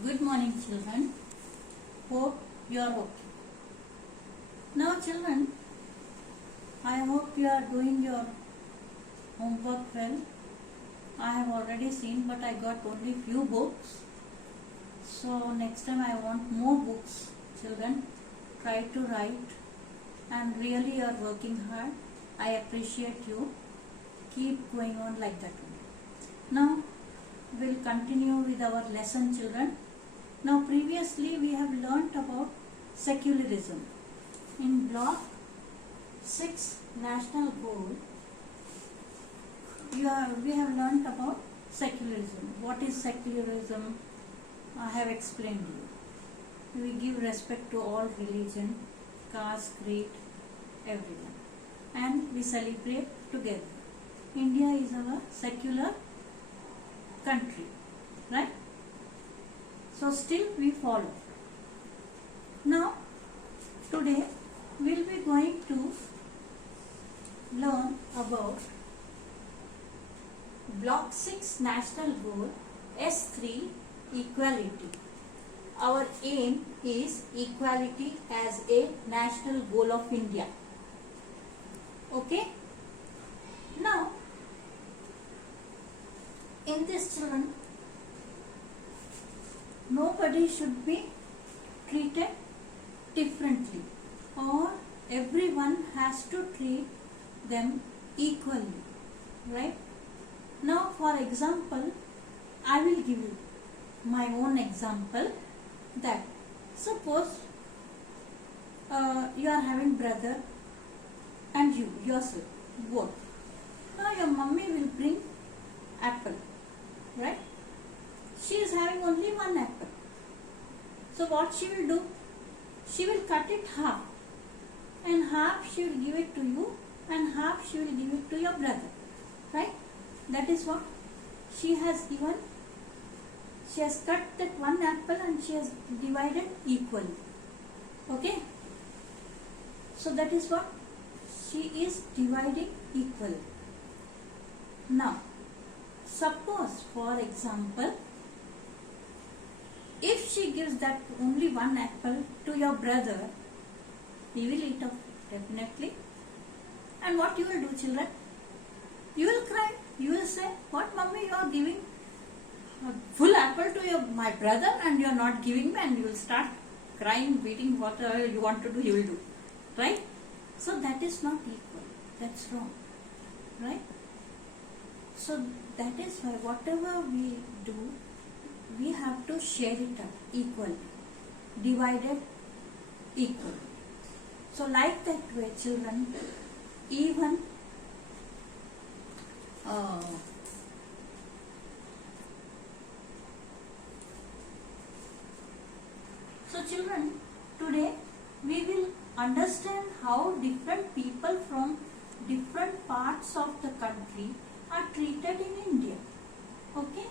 Good morning, children. Hope you are okay. Now, children, I hope you are doing your homework well. I have already seen, but I got only few books. So next time I want more books, children. Try to write, and really you are working hard. I appreciate you. Keep going on like that. Now we'll continue with our lesson, children. Now previously we have learnt about secularism. In block 6 national goal, we have learnt about secularism. What is secularism? I have explained you. We give respect to all religion, caste, creed, everyone, and we celebrate together. India is our secular country, right? So still we follow. Now today we'll be going to learn about block 6 national goal S3 equality. Our aim is equality as a national goal of India. Okay? Now in this, children, nobody should be treated differently, or everyone has to treat them equally, right? Now for example, I will give you my own example, that suppose you are having brother and you yourself both. Now your mummy will bring apple, right? She is having only one apple. So what she will do? She will cut it half, and half she will give it to you, and half she will give it to your brother, right? That is what she has given. She has cut that one apple and she has divided equally. Okay? So that is what she is dividing equally. Now suppose, for example, if she gives that only one apple to your brother, he will eat up definitely. And what you will do, children? You will cry. You will say, what mummy, you are giving a full apple to my brother and you are not giving me, and you will start crying, beating, whatever you want to do, you will do. Right? So that is not equal. That's wrong. Right? So that is why whatever we do, we have to share it up equally, divided equally. So like that way, children, even so children, today we will understand how different people from different parts of the country are treated in India. Okay?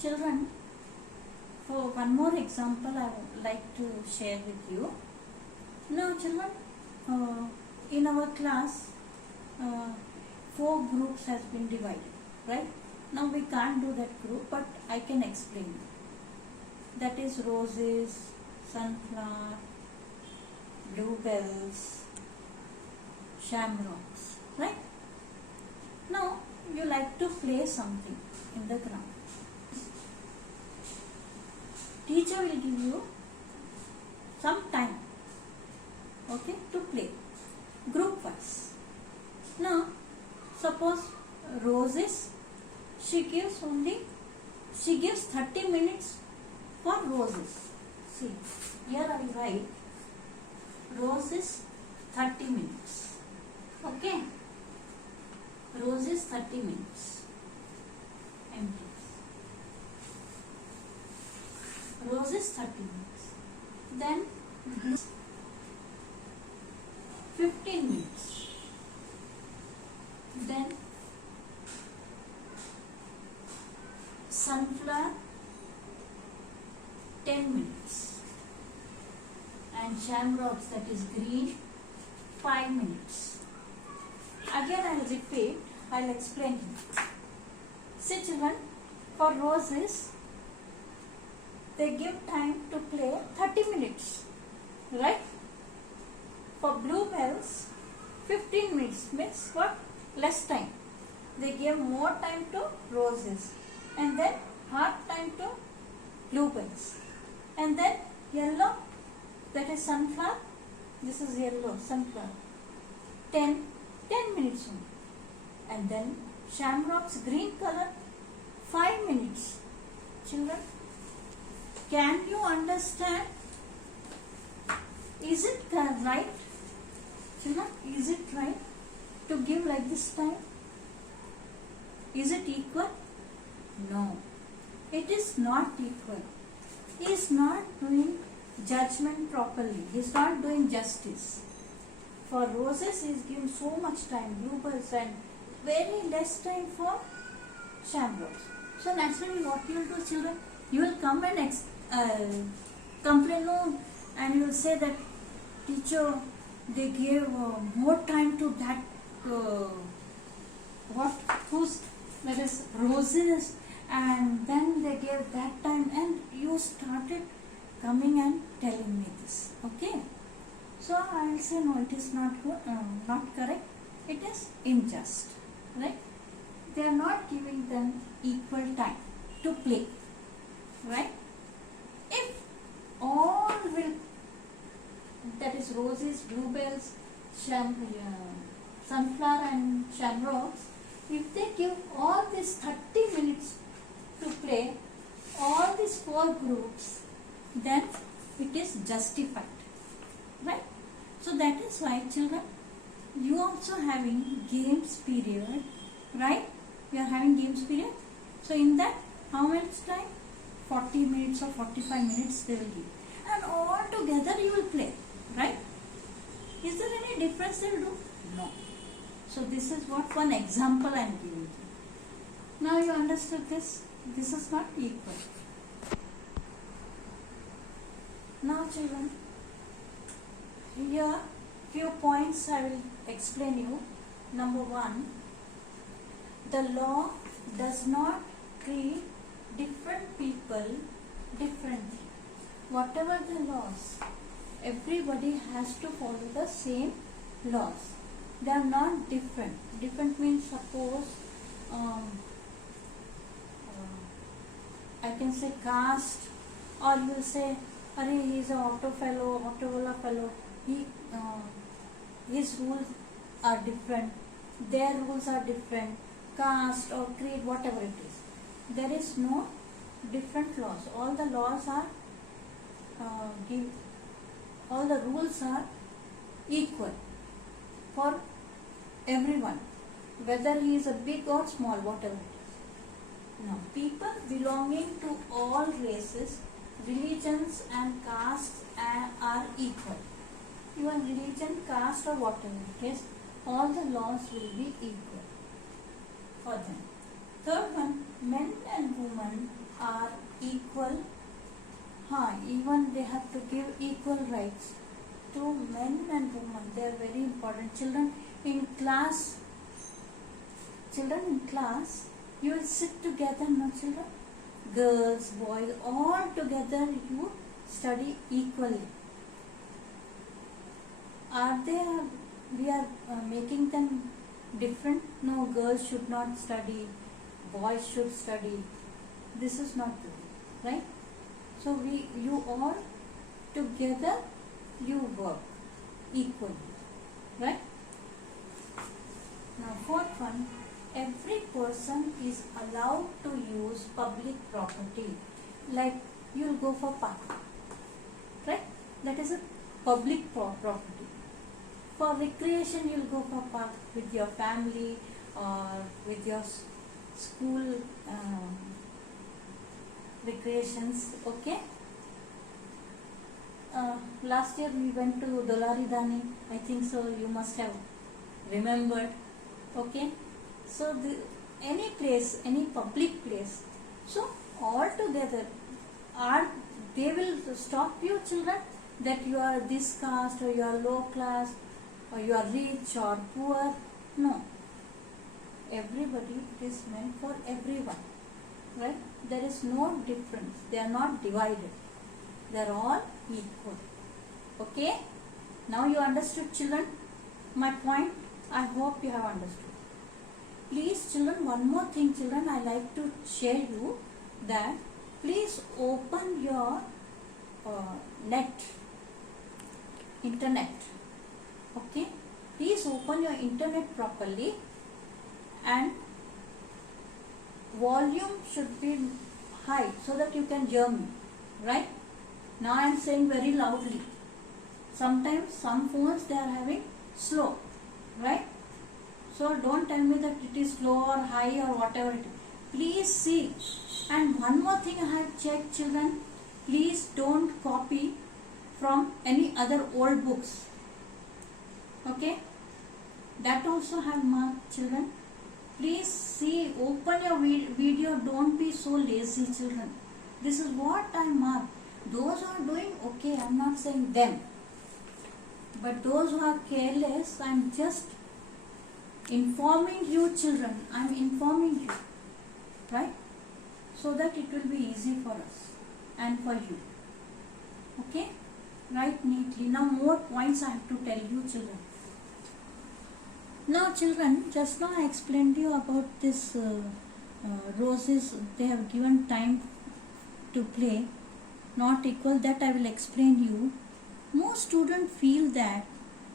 Children, for one more example I would like to share with you. Now children, in our class 4 groups has been divided, right? Now we can't do that group, but I can explain. That is roses, sunflower, bluebells, shamrocks, right? Now you like to play something in the ground. Teacher will give you some time, okay, to play group wise. Now suppose roses, she gives 30 minutes for roses. See, here I will write roses 30 minutes. Okay, roses 30 minutes. Empty. Roses 30 minutes. Then 15 minutes. Then sunflower 10 minutes. And shamrocks, that is green, 5 minutes. Again I will repeat, I will explain. See children, For roses, they give time to play 30 minutes, right? For bluebells, 15 minutes means what? Less time. They give more time to roses, and then half time to bluebells, and then yellow, that is sunflower. This is yellow sunflower. 10 minutes only. And then shamrocks, green color, 5 minutes. Children, can you understand? Is it right? Children, is it right to give like this time? Is it equal? No. It is not equal. He is not doing judgment properly. He is not doing justice. For roses, he is giving so much time, bluebells, and very less time for shamrocks. So naturally, what you will do, children? You will come and complain, no, and you will say that teacher, they gave more time to that that is roses, and then they gave that time, and you started coming and telling me this. Okay, so I will say no, it is not good, not correct. It is unjust, right? They are not giving them equal time to play, right? If all will, that is roses, bluebells, sunflower and shamrocks, if they give all these 30 minutes to play, all these 4 groups, then it is justified, right? So that is why, children, you also having games period, right? You are having games period. So in that, how much time? 40 minutes or 45 minutes they will give. And all together you will play, right? Is there any difference they will do? No. So this is what one example I am giving you. Now you understood this. This is not equal. Now children, here few points I will explain you. Number 1, the law does not treat different people differently. Whatever the laws, everybody has to follow the same laws. They are not different. Different means, suppose I can say caste, or you will say, Arey, he is a auto fellow, his rules are different, their rules are different, caste or creed, whatever it is. There is no different laws. All the laws are all the rules are equal for everyone, whether he is a big or small, whatever it is. Now, people belonging to all races, religions and castes are equal. Your religion, caste or whatever it is, all the laws will be equal for them. Third one, men and women are equal. Even they have to give equal rights to men and women. They are very important. Children in class, you will sit together, no children? Girls, boys, all together you study equally. We are making them different? No, girls should not study, boys should study. This is not good, right? So you all together you work equally, right? Now, fourth one, every person is allowed to use public property. Like you will go for park, right? That is a public property. For recreation, you will go for park with your family or with your school recreations, okay? Last year we went to Dolaridani, I think so you must have remembered, okay? So any place, any public place, so all together they will stop you, children, that you are this caste or you are low class or you are rich or poor. No, everybody, it is meant for everyone, right? there is no difference. They are not divided. They are all equal. Okay? Now you understood, children, my point? I hope you have understood. Please, children, one more thing, children, I like to share you that please open your internet. Okay? Please open your internet properly, and volume should be high so that you can hear me. Right? Now I am saying very loudly. Sometimes some phones they are having slow. Right? So don't tell me that it is low or high or whatever it is. Please see. And one more thing I have checked, children. Please don't copy from any other old books. Okay? That also have marked, children. Please see. Open your video. Don't be so lazy, children. This is what I marked. Those who are doing okay, I am not saying them. But those who are careless, I am just informing you, children. I am informing you, right? So that it will be easy for us and for you. Okay? Write neatly. Now more points I have to tell you, children. Now, children, just now I explained you about this roses. They have given time to play, not equal. That I will explain you. Most students feel that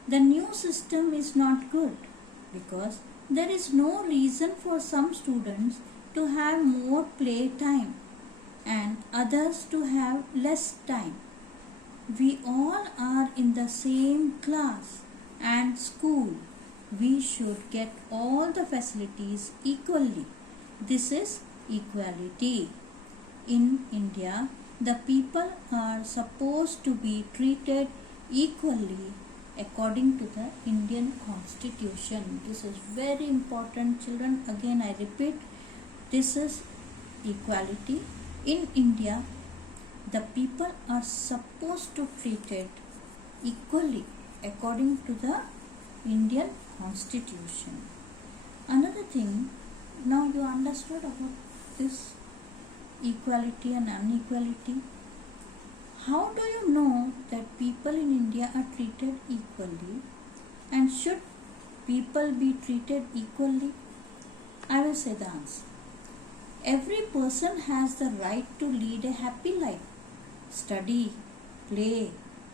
the new system is not good, because there is no reason for some students to have more play time and others to have less time. We all are in the same class and school. We should get all the facilities equally. This is equality. In India, the people are supposed to be treated equally according to the Indian Constitution. This is very important, children. Again, I repeat, this is equality. In India, the people are supposed to be treated equally according to the Indian Constitution. Another thing, now you understood about this equality and inequality. How do you know that people in India are treated equally, and should people be treated equally? I will say the answer. Every person has the right to lead a happy life, study, play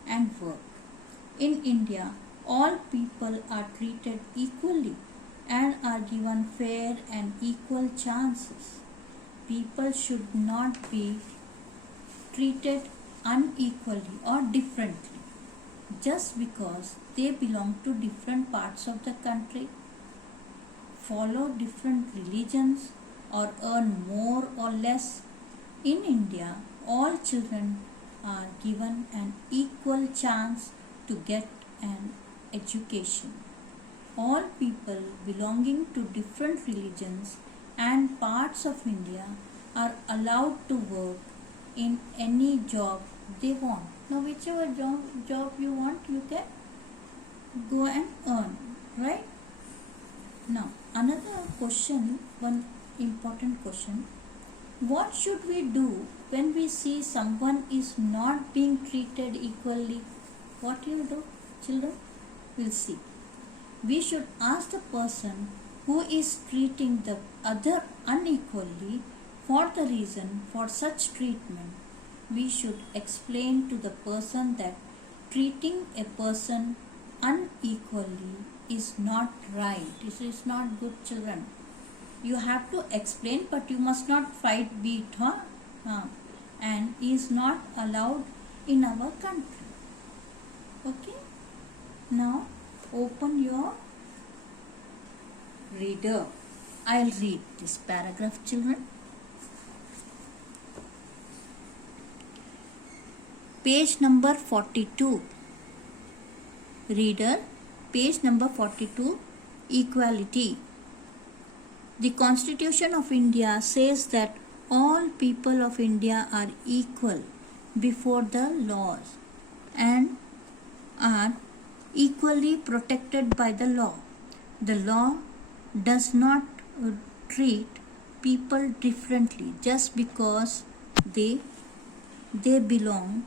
and work. In India, all people are treated equally and are given fair and equal chances. People should not be treated unequally or differently just because they belong to different parts of the country, follow different religions, or earn more or less. In India, all children are given an equal chance to get an education. All people belonging to different religions and parts of India are allowed to work in any job they want. Now, whichever job you want, you can go and earn, right? Now, another question, one important question. What should we do when we see someone is not being treated equally? What do you do, children? We'll see. We should ask the person who is treating the other unequally for the reason for such treatment. We should explain to the person that treating a person unequally is not right. This is not good, children. You have to explain, but you must not fight beat, and is not allowed in our country. Okay? Now open your reader. I'll read this paragraph, children. Page number 42. Reader, page number 42, equality. The Constitution of India says that all people of India are equal before the laws and are equally protected by the law. The law does not treat people differently just because they belong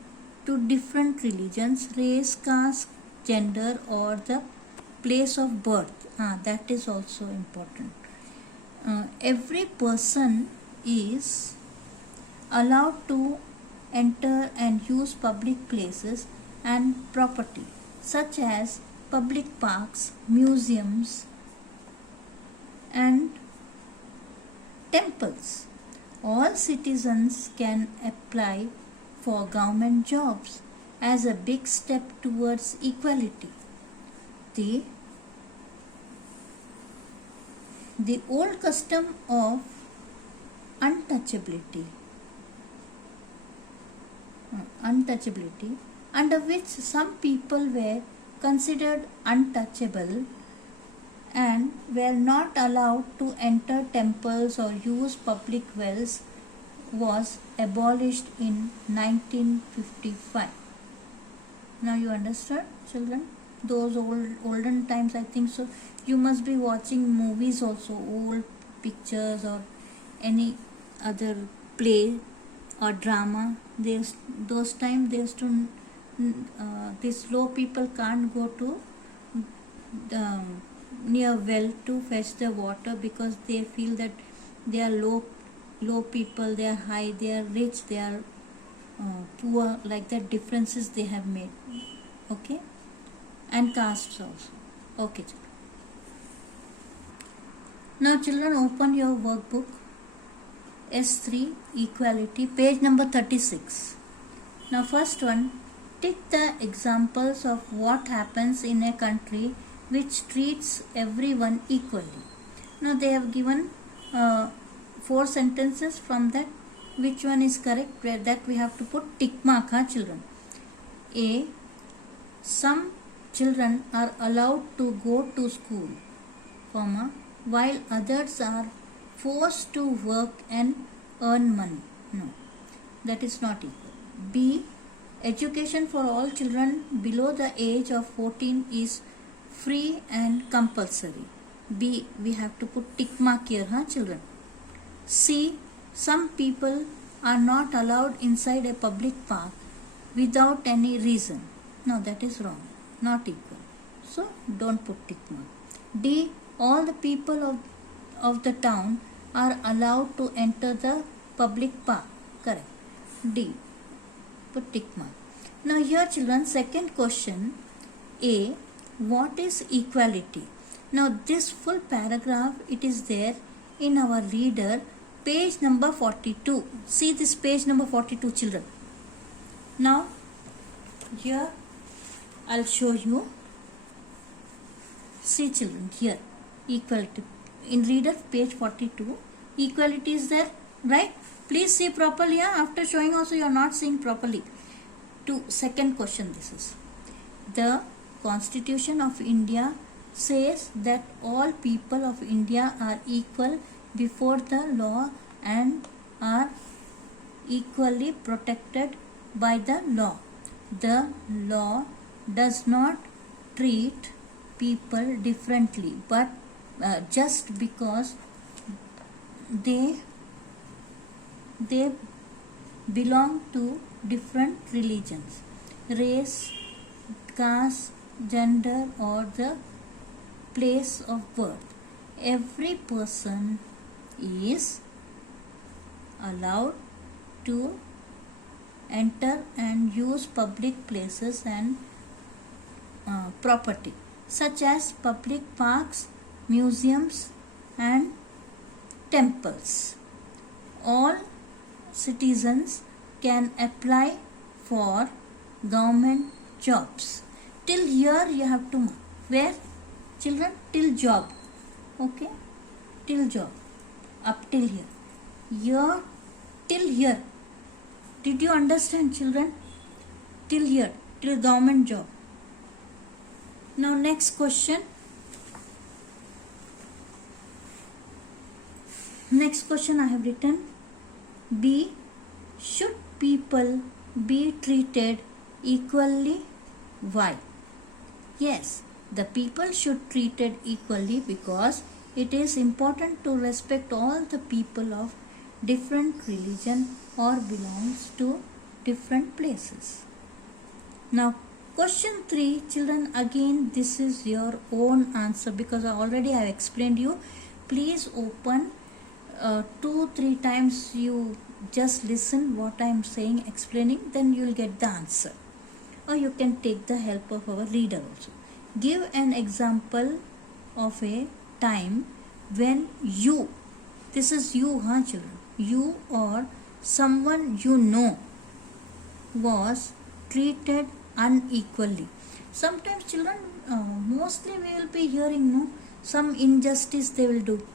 to different religions, race, caste, gender, or the place of birth. That is also important. Every person is allowed to enter and use public places and property such as public parks, museums, and temples. All citizens can apply for government jobs as a big step towards equality. The old custom of untouchability under which some people were considered untouchable and were not allowed to enter temples or use public wells was abolished in 1955. Now you understand, children? Those olden times, I think so. You must be watching movies also, old pictures or any other play or drama. Those times they used to these low people can't go to near well to fetch the water because they feel that they are low people, they are high, they are rich, they are poor, like that differences they have made. Okay, and castes also. Okay, children. Now children, open your workbook S3 equality, page number 36. Now first one, tick the examples of what happens in a country which treats everyone equally. Now they have given 4 sentences. From that, which one is correct? Where that we have to put tick mark, children. A. Some children are allowed to go to school, comma, while others are forced to work and earn money. No, that is not equal. B. Education for all children below the age of 14 is free and compulsory. B. We have to put tick mark here, children. C. Some people are not allowed inside a public park without any reason. No, that is wrong. Not equal. So, don't put tick mark. D. All the people of the town are allowed to enter the public park. Correct. D. Put tick mark. Now here children, second question. A. What is equality? Now this full paragraph, it is there in our reader, page number 42. See this page number 42, children. Now here I'll show you. See children, here equality in reader page 42, equality is there, right? Please see properly. After showing also you are not seeing properly. Second question, this is the Constitution of India says that all people of India are equal before the law and are equally protected by the law. The law does not treat people differently, but just because they belong to different religions, race, caste, gender, or the place of birth. Every person is allowed to enter and use public places and property such as public parks, museums, and temples. All citizens can apply for government jobs. Till here you have to mark. Where? Children, till job. Okay? Till job. Up till here. Here, till here. Did you understand, children? Till here. Till government job. Now next question. Next question I have written. B. Should people be treated equally? Why? Yes, the people should treated equally because it is important to respect all the people of different religion or belongs to different places. Now, question 3, children, again this is your own answer because already I have explained you. Please open 2-3 times, you just listen what I am saying, explaining, then you will get the answer. Or you can take the help of our reader also. Give an example of a time when you, this is you, children, you or someone you know was treated unequally. Sometimes children, mostly we will be hearing some injustice they will do,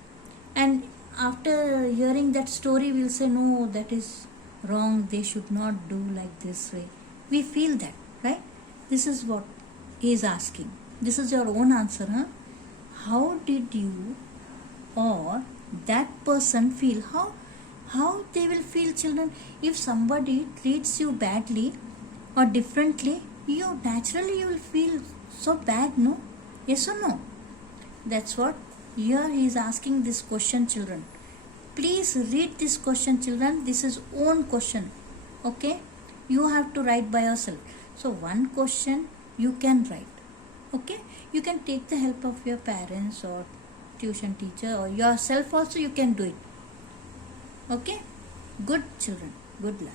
and after hearing that story we will say no, that is wrong, they should not do like this way. We feel that, right? This is what he is asking. This is your own answer. How did you or that person feel? How they will feel, children? If somebody treats you badly or differently, you naturally will feel so bad, no? Yes or no? That's what here he is asking this question, children. Please read this question, children. This is own question. Okay? You have to write by yourself. So one question you can write. Okay? You can take the help of your parents or tuition teacher or yourself also, you can do it. Okay? Good children. Good luck.